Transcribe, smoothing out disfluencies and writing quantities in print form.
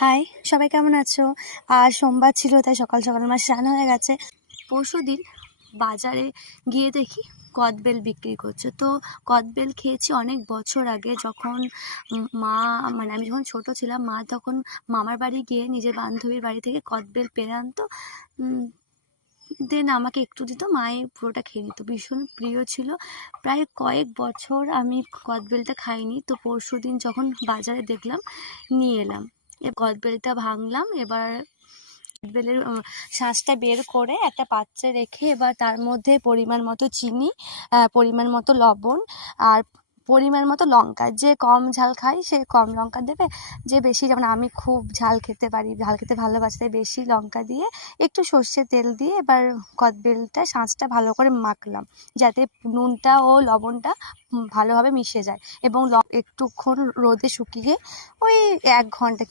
High, সবাই কেমন আছো? আজ সোমবার ছিল, তাই সকাল সকাল আমার স্নান হয়ে গেছে। পরশুদিন বাজারে গিয়ে দেখি কদবেল বিক্রি করছে। তো কদবেল খেয়েছি অনেক বছর আগে, যখন মা মানে আমি যখন ছোট ছিলাম, মা তখন মামার বাড়ি গিয়ে নিজের বান্ধবীর বাড়ি থেকে কদবেল পেড়ে আনতো, দেন আমাকে একটু দিত, মাই পুরোটা খেয়ে নিত। ভীষণ প্রিয় ছিল। প্রায় কয়েক বছর আমি কদবেলটা খাইনি। তো পরশুদিন যখন বাজারে দেখলাম, নিয়ে এলাম। কদবেলটা ভাঙলাম। এবার কদবেলের শাঁসটা বের করে একটা পাত্রে রেখে, এবার তার মধ্যে পরিমাণ মতো চিনি, পরিমাণ মতো লবণ, আর পরিমাণ মতো লঙ্কা। যে কম ঝাল খায় সে কম লঙ্কা দেবে, যে বেশি, যেমন আমি খুব ঝাল খেতে পারি, ঝাল খেতে ভালোবাসি, তাই বেশি লঙ্কা দিয়ে একটু সর্ষের তেল দিয়ে এবার কদবেলটা শাঁসটা ভালো করে মাখলাম, যাতে নুনটা ও লবণটা ভালোভাবে মিশে যায়, এবং একটুক্ষণ রোদে শুকিয়ে ওই 1 ঘন্টা